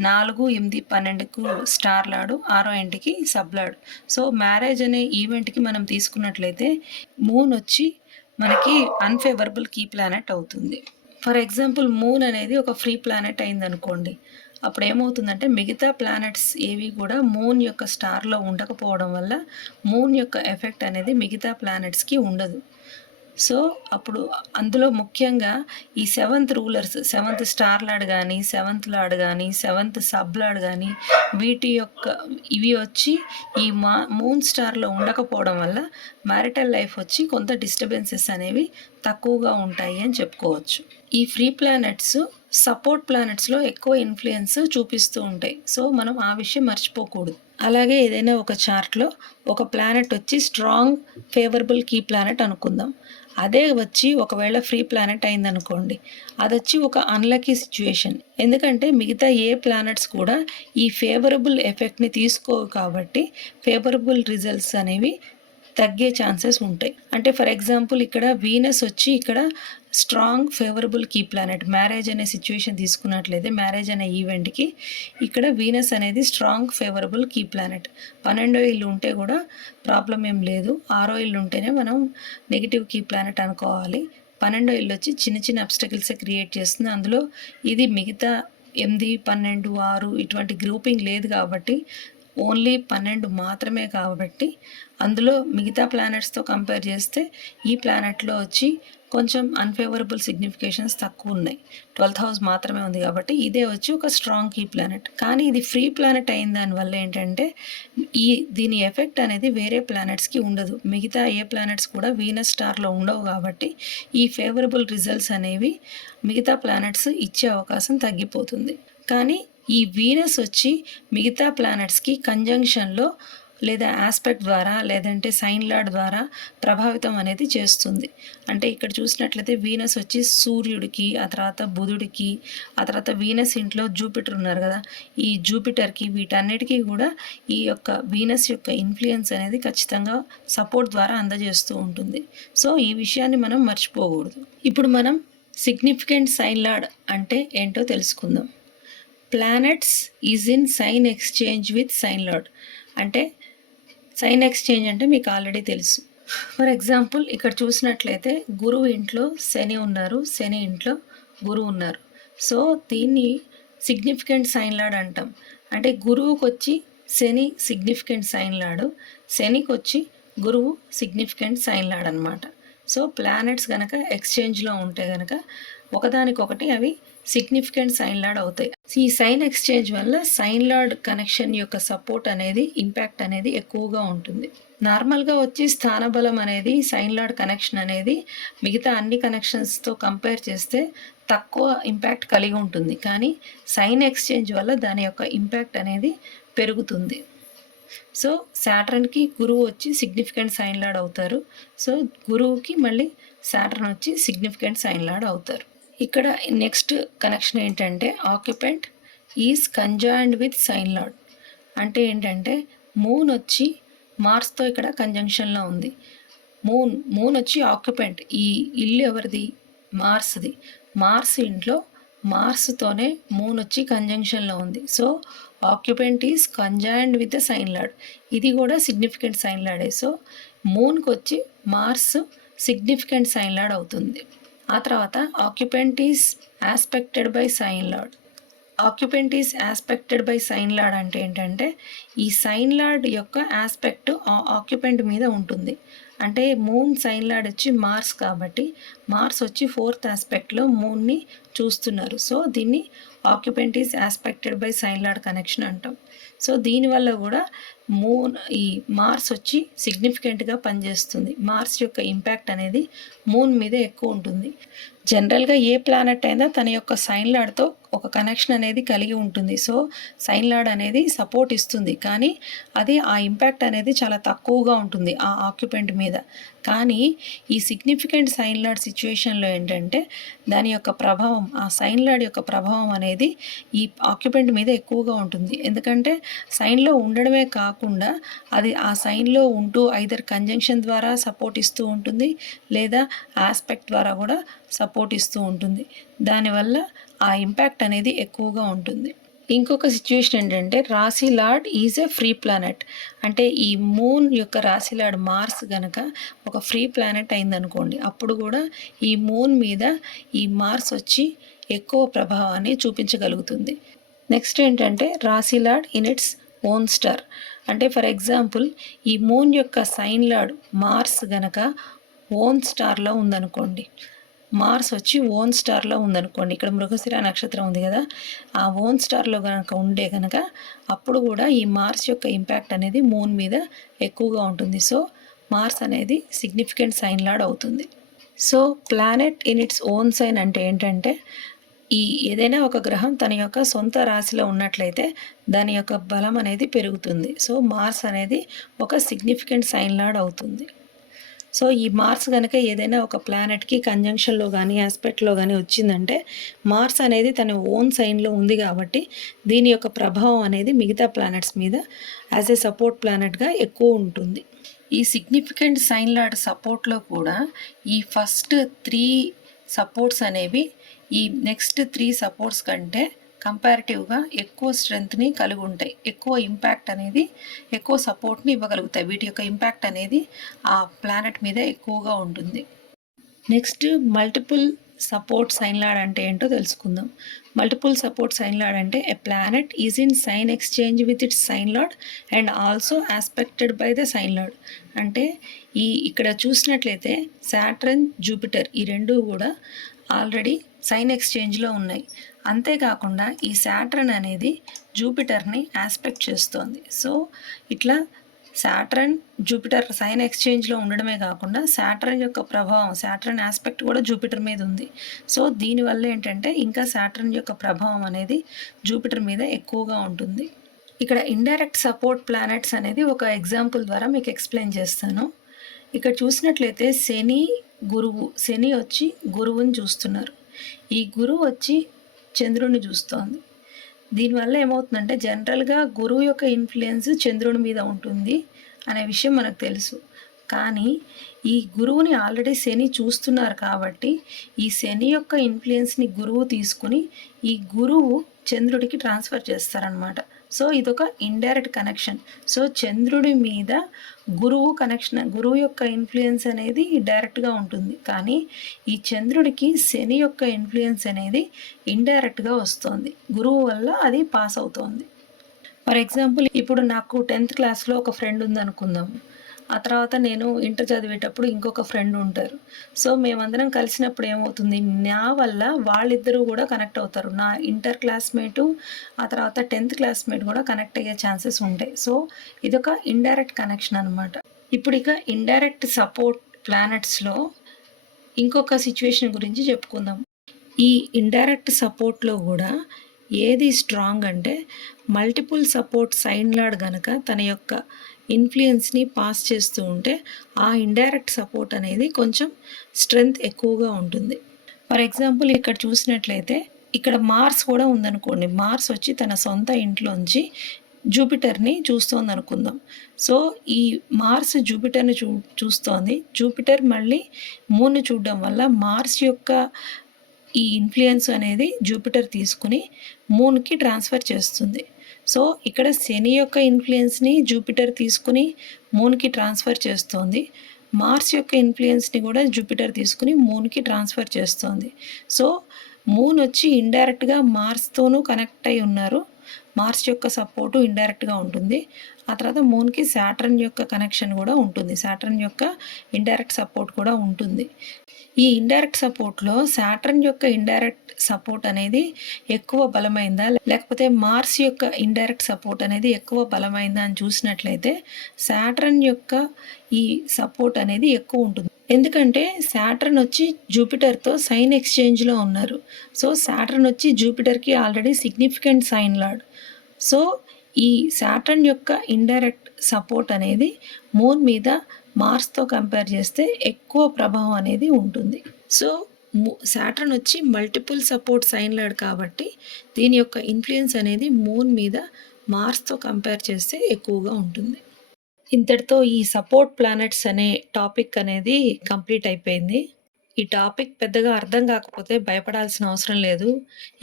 4, 8, 12కు స్టార్ లార్డ్, 6వ ఇంటికి సబ్ లార్డ్. సో మ్యారేజ్ అనే ఈవెంట్కి మనం తీసుకున్నట్లయితే మూన్ వచ్చి మనకి అన్ఫేవరబుల్ కీ ప్లానెట్ అవుతుంది. ఫర్ ఎగ్జాంపుల్ మూన్ అనేది ఒక ఫ్రీ ప్లానెట్ అయిందనుకోండి, అప్పుడు ఏమవుతుందంటే మిగతా ప్లానెట్స్ ఏవి కూడా మూన్ యొక్క స్టార్లో ఉండకపోవడం వల్ల మూన్ యొక్క ఎఫెక్ట్ అనేది మిగతా ప్లానెట్స్కి ఉండదు. సో అప్పుడు అందులో ముఖ్యంగా ఈ 7th rulers, 7th star lord కానీ, 7th లార్డ్ కానీ, 7th సబ్ లార్డ్ కానీ ఇవి వచ్చి ఈ మూన్ స్టార్లో ఉండకపోవడం వల్ల మ్యారిటల్ లైఫ్ వచ్చి కొంత డిస్టర్బెన్సెస్ అనేవి తక్కువగా ఉంటాయి అని చెప్పుకోవచ్చు. ఈ ఫ్రీ ప్లానెట్స్ సపోర్ట్ ప్లానెట్స్లో ఎక్కువ ఇన్ఫ్లుయెన్స్ చూపిస్తూ ఉంటాయి. సో మనం ఆ విషయం మర్చిపోకూడదు. అలాగే ఏదైనా ఒక చార్ట్లో ఒక ప్లానెట్ వచ్చి స్ట్రాంగ్ ఫేవరబుల్ కీ ప్లానెట్ అనుకుందాం. అదే వచ్చి ఒకవేళ ఫ్రీ ప్లానెట్ అయిందనుకోండి, అది వచ్చి ఒక అన్లక్కీ సిచ్యువేషన్. ఎందుకంటే మిగతా ఏ ప్లానెట్స్ కూడా ఈ ఫేవరబుల్ ఎఫెక్ట్ని తీసుకోవు కాబట్టి ఫేవరబుల్ రిజల్ట్స్ అనేవి తగ్గే ఛాన్సెస్ ఉంటాయి. అంటే ఫర్ ఎగ్జాంపుల్ ఇక్కడ వీనస్ వచ్చి ఇక్కడ strong favourable key planet marriage అనే సిచ్యువేషన్ తీసుకున్నట్లయితే మ్యారేజ్ అనే ఈవెంట్కి ఇక్కడ వీనస్ అనేది స్ట్రాంగ్ ఫేవరబుల్ కీ ప్లానెట్. 12వ ఇల్లు ఉంటే కూడా ప్రాబ్లం ఏం లేదు. 6వ ఇల్లు ఉంటేనే మనం నెగిటివ్ కీ ప్లానెట్ అనుకోవాలి. 12వ ఇల్లు వచ్చి చిన్న చిన్న అబ్స్టకిల్సే క్రియేట్ చేస్తుంది. అందులో ఇది మిగతా 8, 12, 6 ఇటువంటి గ్రూపింగ్ లేదు కాబట్టి ఓన్లీ 12 మాత్రమే కాబట్టి అందులో మిగతా ప్లానెట్స్తో కంపేర్ చేస్తే ఈ ప్లానెట్లో వచ్చి కొంచెం అన్ఫేవరబుల్ సిగ్నిఫికేషన్స్ తక్కువ ఉన్నాయి. 12th హౌస్ మాత్రమే ఉంది కాబట్టి ఇదే వచ్చి ఒక స్ట్రాంగ్ కీ ప్లానెట్. కానీ ఇది ఫ్రీ ప్లానెట్ అయిన దానివల్ల ఏంటంటే దీని ఎఫెక్ట్ అనేది వేరే ప్లానెట్స్కి ఉండదు. మిగతా ఏ ప్లానెట్స్ కూడా వీనస్ స్టార్లో ఉండవు కాబట్టి ఈ ఫేవరబుల్ రిజల్ట్స్ అనేవి మిగతా ప్లానెట్స్ ఇచ్చే అవకాశం తగ్గిపోతుంది. కానీ ఈ వీనస్ వచ్చి మిగతా ప్లానెట్స్కి కంజంక్షన్లో లేదా ఆస్పెక్ట్ ద్వారా లేదంటే సైన్ లార్డ్ ద్వారా ప్రభావితం అనేది చేస్తుంది. అంటే ఇక్కడ చూసినట్లయితే వీనస్ వచ్చి సూర్యుడికి, ఆ తర్వాత బుధుడికి, ఆ తర్వాత వీనస్ ఇంట్లో జూపిటర్ ఉన్నారు కదా, ఈ జూపిటర్కి వీటన్నిటికీ కూడా ఈ యొక్క వీనస్ యొక్క ఇన్ఫ్లుయెన్స్ అనేది ఖచ్చితంగా సపోర్ట్ ద్వారా అందజేస్తూ ఉంటుంది. సో ఈ విషయాన్ని మనం మర్చిపోకూడదు. ఇప్పుడు మనం సిగ్నిఫికెంట్ సైన్ లార్డ్ అంటే ఏంటో తెలుసుకుందాం. Planets is in sign exchange with sign lord. అంటే సైన్ ఎక్స్చేంజ్ అంటే మీకు ఆల్రెడీ తెలుసు. ఫర్ ఎగ్జాంపుల్ ఇక్కడ చూసినట్లయితే గురువు ఇంట్లో శని ఉన్నారు, శని ఇంట్లో గురువు ఉన్నారు. సో దీన్ని సిగ్నిఫికెంట్ సైన్ లార్డ్ అంటాం. అంటే గురువుకి వచ్చి శని సిగ్నిఫికెంట్ సైన్ లార్డ్, శనికి వచ్చి గురువు సిగ్నిఫికెంట్ సైన్ లార్డ్ అనమాట. సో ప్లానెట్స్ కనుక ఎక్స్చేంజ్లో ఉంటే కనుక ఒకదానికొకటి అవి సిగ్నిఫికెంట్ సైన్ లార్డ్ అవుతాయి. ఈ సైన్ ఎక్స్చేంజ్ వల్ల సైన్ లార్డ్ కనెక్షన్ యొక్క సపోర్ట్ అనేది ఇంపాక్ట్ అనేది ఎక్కువగా ఉంటుంది. నార్మల్గా వచ్చి స్థానబలం అనేది సైన్ లార్డ్ కనెక్షన్ అనేది మిగతా అన్ని కనెక్షన్స్తో కంపేర్ చేస్తే తక్కువ ఇంపాక్ట్ కలిగి ఉంటుంది. కానీ సైన్ ఎక్స్చేంజ్ వల్ల దాని యొక్క ఇంపాక్ట్ అనేది పెరుగుతుంది. సో సాటర్న్కి గురువు వచ్చి సిగ్నిఫికెంట్ సైన్ లార్డ్ అవుతారు. సో గురువుకి మళ్ళీ సాటర్న్ వచ్చి సిగ్నిఫికెంట్ సైన్ లార్డ్ అవుతారు. ఇక్కడ నెక్స్ట్ కనెక్షన్ ఏంటంటే occupant is conjoined with sign lord. అంటే ఏంటంటే మూన్ వచ్చి మార్స్తో ఇక్కడ కంజంక్షన్లో ఉంది. మూన్ వచ్చి ఆక్యుపెంట్. ఈ ఇల్లు ఎవరిది? మార్స్ది. మార్స్ ఇంట్లో మార్స్తోనే మూన్ వచ్చి కంజంక్షన్లో ఉంది. So occupant is conjoined with the sign lord. ఇది కూడా సిగ్నిఫికెంట్ సైన్ లార్డే. సో మూన్కి వచ్చి మార్స్ సిగ్నిఫికెంట్ సైన్ లార్డ్ అవుతుంది. ఆ తర్వాత occupant is aspected by sign lord. Occupant is aspected by sign lord అంటే ఏంటంటే ఈ సైన్ లార్డ్ యొక్క ఆస్పెక్ట్ ఆక్యుపెంట్ మీద ఉంటుంది. అంటే మూన్ సైన్ లార్డ్ వచ్చి మార్స్ కాబట్టి మార్స్ వచ్చి 4th ఆస్పెక్ట్లో మూన్ని చూస్తున్నారు. సో దీన్ని occupant is aspected by sign lord connection అంటాం. సో దీనివల్ల కూడా ఈ మార్స్ వచ్చి సిగ్నిఫికెంట్గా పనిచేస్తుంది. మార్స్ యొక్క ఇంపాక్ట్ అనేది మూన్ మీద ఎక్కువ ఉంటుంది. జనరల్గా ఏ ప్లానెట్ అయినా తన యొక్క సైన్ లార్డ్తో ఒక కనెక్షన్ అనేది కలిగి ఉంటుంది. సో సైన్ లార్డ్ అనేది సపోర్ట్ ఇస్తుంది, కానీ అది ఆ ఇంపాక్ట్ అనేది చాలా తక్కువగా ఉంటుంది ఆ ఆక్యుపెంట్ మీద. కానీ ఈ సిగ్నిఫికెంట్ సైన్ లార్డ్ సిచ్యువేషన్లో ఏంటంటే దాని యొక్క ప్రభావం, ఆ సైన్ లార్డ్ యొక్క ప్రభావం అనేది ఈ ఆక్యుపెంట్ మీద ఎక్కువగా ఉంటుంది. ఎందుకంటే సైన్లో ఉండడమే కాకుండా అది ఆ సైన్లో ఉంటూ ఐదర్ కంజంక్షన్ ద్వారా సపోర్ట్ ఇస్తూ ఉంటుంది లేదా ఆస్పెక్ట్ ద్వారా కూడా సపోర్ట్ ఇస్తూ ఉంటుంది. దానివల్ల ఆ ఇంపాక్ట్ అనేది ఎక్కువగా ఉంటుంది. ఇంకొక సిచ్యువేషన్ ఏంటంటే రాశి lord is a free planet. అంటే ఈ మూన్ యొక్క రాశి లార్డ్ మార్స్ గనక ఒక ఫ్రీ ప్లానెట్ అయిందనుకోండి, అప్పుడు కూడా ఈ మూన్ మీద ఈ మార్స్ వచ్చి ఎక్కువ ప్రభావాన్ని చూపించగలుగుతుంది. నెక్స్ట్ ఏంటంటే రాశి lord in its own star. అంటే ఫర్ ఎగ్జాంపుల్ ఈ మూన్ యొక్క సైన్ లార్డ్ మార్స్ గనక ఓన్ స్టార్లో ఉందనుకోండి, మార్స్ వచ్చి ఓన్ స్టార్లో ఉందనుకోండి, ఇక్కడ మృగశిర నక్షత్రం ఉంది కదా, ఆ ఓన్ స్టార్లో కనుక ఉండే కనుక అప్పుడు కూడా ఈ మార్స్ యొక్క ఇంపాక్ట్ అనేది మూన్ మీద ఎక్కువగా ఉంటుంది. సో మార్స్ అనేది సిగ్నిఫికెంట్ సైన్ లార్డ్ అవుతుంది. So planet in its own sign అంటే ఏంటంటే ఏదైనా ఒక గ్రహం తన యొక్క సొంత రాశిలో ఉన్నట్లయితే దాని యొక్క బలం అనేది పెరుగుతుంది. సో మార్స్ అనేది ఒక సిగ్నిఫికెంట్ సైన్ లార్డ్ అవుతుంది. సో ఈ మార్స్ కనుక ఏదైనా ఒక ప్లానెట్కి కంజంక్షన్లో కానీ ఆస్పెక్ట్లో కానీ వచ్చిందంటే మార్స్ అనేది తన ఓన్ సైన్లో ఉంది కాబట్టి దీని యొక్క ప్రభావం అనేది మిగతా ప్లానెట్స్ మీద యాజ్ ఏ సపోర్ట్ ప్లానెట్గా ఎక్కువ ఉంటుంది. ఈ సిగ్నిఫికెంట్ సైన్ లార్డ్ సపోర్ట్లో కూడా ఈ ఫస్ట్ 3 సపోర్ట్స్ అనేవి ఈ నెక్స్ట్ 3 సపోర్ట్స్ కంటే కంపారిటివ్గా ఎక్కువ స్ట్రెంగ్త్ని కలిగి ఉంటాయి, ఎక్కువ ఇంపాక్ట్ అనేది, ఎక్కువ సపోర్ట్ని ఇవ్వగలుగుతాయి. వీటి యొక్క ఇంపాక్ట్ అనేది ఆ ప్లానెట్ మీద ఎక్కువగా ఉంటుంది. Next multiple support sign lord అంటే ఏంటో తెలుసుకుందాం. మల్టిపుల్ సపోర్ట్ సైన్ లార్డ్ అంటే a planet is in sign exchange with its sign lord and also aspected by the sign lord. అంటే ఇక్కడ చూసినట్లయితే సాటర్న్, జూపిటర్ ఈ రెండు కూడా ఆల్రెడీ సైన్ ఎక్స్చేంజ్లో ఉన్నాయి. అంతేకాకుండా ఈ సాటర్న్ అనేది జూపిటర్ని ఆస్పెక్ట్ చేస్తోంది. సో ఇట్లా సాటర్న్, జూపిటర్ సైన్ ఎక్స్చేంజ్లో ఉండడమే కాకుండా సాటర్న్ యొక్క ప్రభావం, సాటర్న్ ఆస్పెక్ట్ కూడా జూపిటర్ మీద ఉంది. సో దీనివల్ల ఏంటంటే ఇంకా సాటర్న్ యొక్క ప్రభావం అనేది జూపిటర్ మీద ఎక్కువగా ఉంటుంది. ఇక్కడ ఇండైరెక్ట్ సపోర్ట్ ప్లానెట్స్ అనేది ఒక ఎగ్జాంపుల్ ద్వారా మీకు ఎక్స్ప్లెయిన్ చేస్తాను. ఇక్కడ చూసినట్లయితే శని, గురువు, శని వచ్చి గురువుని చూస్తున్నారు, ఈ గురువు వచ్చి చంద్రుడిని చూస్తోంది. దీనివల్ల ఏమవుతుందంటే జనరల్గా గురువు యొక్క ఇన్ఫ్లుయెన్స్ చంద్రుడి మీద ఉంటుంది అనే విషయం మనకు తెలుసు. కానీ ఈ గురువుని ఆల్రెడీ శని చూస్తున్నారు కాబట్టి ఈ శని యొక్క ఇన్ఫ్లుయెన్స్ని గురువు తీసుకుని ఈ గురువు చంద్రుడికి ట్రాన్స్ఫర్ చేస్తారనమాట. సో ఇదొక ఇండైరెక్ట్ కనెక్షన్. సో చంద్రుడి మీద గురువు కనెక్షన్, గురువు యొక్క ఇన్ఫ్లుయెన్స్ అనేది డైరెక్ట్గా ఉంటుంది, కానీ ఈ చంద్రుడికి శని యొక్క ఇన్ఫ్లుయెన్స్ అనేది ఇండైరెక్ట్గా వస్తుంది, గురువు వల్ల అది పాస్ అవుతోంది. ఫర్ ఎగ్జాంపుల్ ఇప్పుడు నాకు 10th క్లాస్లో ఒక ఫ్రెండ్ ఉందనుకుందాం. ఆ తర్వాత నేను ఇంటర్ చదివేటప్పుడు ఇంకొక ఫ్రెండ్ ఉంటారు. సో మేమందరం కలిసినప్పుడు ఏమవుతుంది, నా వల్ల వాళ్ళిద్దరూ కూడా కనెక్ట్ అవుతారు. నా ఇంటర్ క్లాస్మేటు ఆ తర్వాత 10th క్లాస్మేట్ కూడా కనెక్ట్ అయ్యే ఛాన్సెస్ ఉంటాయి. సో ఇదొక ఇండైరెక్ట్ కనెక్షన్ అనమాట. ఇప్పుడు ఇక ఇండైరెక్ట్ సపోర్ట్ ప్లానెట్స్లో ఇంకొక సిచ్యువేషన్ గురించి చెప్పుకుందాం. ఈ ఇండైరెక్ట్ సపోర్ట్లో కూడా ఏది స్ట్రాంగ్ అంటే మల్టిపుల్ సపోర్ట్ సైన్ లార్డ్ గనక తన యొక్క ఇన్ఫ్లుయెన్స్ని పాస్ చేస్తూ ఉంటే ఆ ఇండైరెక్ట్ సపోర్ట్ అనేది కొంచెం స్ట్రెంగ్త్ ఎక్కువగా ఉంటుంది. ఫర్ ఎగ్జాంపుల్ ఇక్కడ చూసినట్లయితే ఇక్కడ మార్స్ కూడా ఉందనుకోండి. మార్స్ వచ్చి తన సొంత ఇంట్లోంచి జూపిటర్ని చూస్తోంది అనుకుందాం. సో ఈ మార్స్ జూపిటర్ని చూస్తోంది. జూపిటర్ మళ్ళీ మూన్ని చూడడం వల్ల మార్స్ యొక్క ఈ ఇన్ఫ్లుయెన్స్ అనేది జూపిటర్ తీసుకుని మూన్కి ట్రాన్స్ఫర్ చేస్తుంది. సో ఇక్కడ శని యొక్క ఇన్ఫ్లుయెన్స్ని జూపిటర్ తీసుకుని మూన్కి ట్రాన్స్ఫర్ చేస్తోంది. మార్స్ యొక్క ఇన్ఫ్లుయెన్స్ని కూడా జూపిటర్ తీసుకుని మూన్కి ట్రాన్స్ఫర్ చేస్తోంది. సో మూన్ వచ్చి ఇండైరెక్ట్గా మార్స్తోనూ కనెక్ట్ అయి ఉన్నారు. మార్స్ యొక్క సపోర్టు ఇండైరెక్ట్గా ఉంటుంది. ఆ తర్వాత మూన్కి సాటర్న్ యొక్క కనెక్షన్ కూడా ఉంటుంది, సాటర్న్ యొక్క ఇండైరెక్ట్ సపోర్ట్ కూడా ఉంటుంది. ఈ ఇండైరెక్ట్ సపోర్ట్లో సాటర్న్ యొక్క ఇండైరెక్ట్ సపోర్ట్ అనేది ఎక్కువ బలమైందా లేకపోతే మార్స్ యొక్క ఇండైరెక్ట్ సపోర్ట్ అనేది ఎక్కువ బలమైందా అని చూసినట్లయితే సాటర్న్ యొక్క ఈ సపోర్ట్ అనేది ఎక్కువ ఉంటుంది. ఎందుకంటే సాటర్న్ వచ్చి జూపిటర్తో సైన్ ఎక్స్చేంజ్లో ఉన్నారు. సో సాటర్న్ వచ్చి జూపిటర్కి already significant sign lord. So ఈ సాటర్న్ యొక్క ఇండైరెక్ట్ సపోర్ట్ అనేది మూన్ మీద మార్స్తో కంపేర్ చేస్తే ఎక్కువ ప్రభావం అనేది ఉంటుంది. సో సాటర్న్ వచ్చి మల్టిపుల్ సపోర్ట్ సైన్ లార్డ్ కాబట్టి దీని యొక్క ఇన్ఫ్లుయెన్స్ అనేది మూన్ మీద మార్స్తో కంపేర్ చేస్తే ఎక్కువగా ఉంటుంది. ఇంతటితో ఈ సపోర్ట్ ప్లానెట్స్ అనే టాపిక్ అనేది కంప్లీట్ అయిపోయింది. ఈ టాపిక్ పెద్దగా అర్థం కాకపోతే భయపడాల్సిన అవసరం లేదు.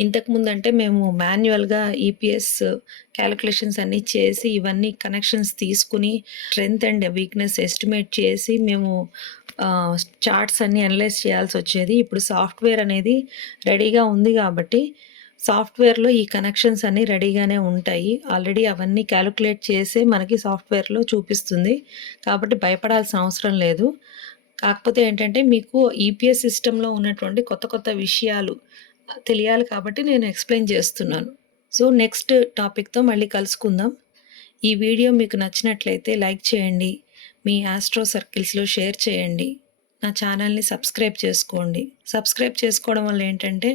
ఇంతకుముందు అంటే మేము మాన్యువల్గా ఈపీఎస్ క్యాలిక్యులేషన్స్ అన్నీ చేసి ఇవన్నీ కనెక్షన్స్ తీసుకుని స్ట్రెంగ్త్ అండ్ వీక్నెస్ ఎస్టిమేట్ చేసి మేము చార్ట్స్ అన్నీ అనలైజ్ చేయాల్సి వచ్చేది. ఇప్పుడు సాఫ్ట్వేర్ అనేది రెడీగా ఉంది కాబట్టి సాఫ్ట్వేర్లో ఈ కనెక్షన్స్ అన్నీ రెడీగానే ఉంటాయి. ఆల్రెడీ అవన్నీ క్యాలిక్యులేట్ చేసే మనకి సాఫ్ట్వేర్లో చూపిస్తుంది కాబట్టి భయపడాల్సిన అవసరం లేదు. కాకపోతే ఏంటంటే మీకు ఈపీఎస్ సిస్టంలో ఉన్నటువంటి కొత్త కొత్త విషయాలు తెలియాలి కాబట్టి నేను ఎక్స్ప్లెయిన్ చేస్తున్నాను. సో నెక్స్ట్ టాపిక్తో మళ్ళీ కలుసుకుందాం. ఈ వీడియో మీకు నచ్చినట్లయితే లైక్ చేయండి, మీ ఆస్ట్రో సర్కిల్స్లో షేర్ చేయండి, నా ఛానల్ని సబ్స్క్రైబ్ చేసుకోండి. సబ్స్క్రైబ్ చేసుకోవడం వల్ల ఏంటంటే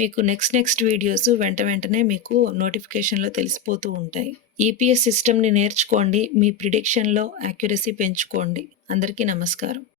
మీకు నెక్స్ట్ వీడియోస్ వెంటనే మీకు నోటిఫికేషన్లో తెలిసిపోతూ ఉంటాయి. ఈపీఎస్ సిస్టమ్ని నేర్చుకోండి, మీ ప్రిడిక్షన్లో యాక్యురసీ పెంచుకోండి. అందరికీ నమస్కారం.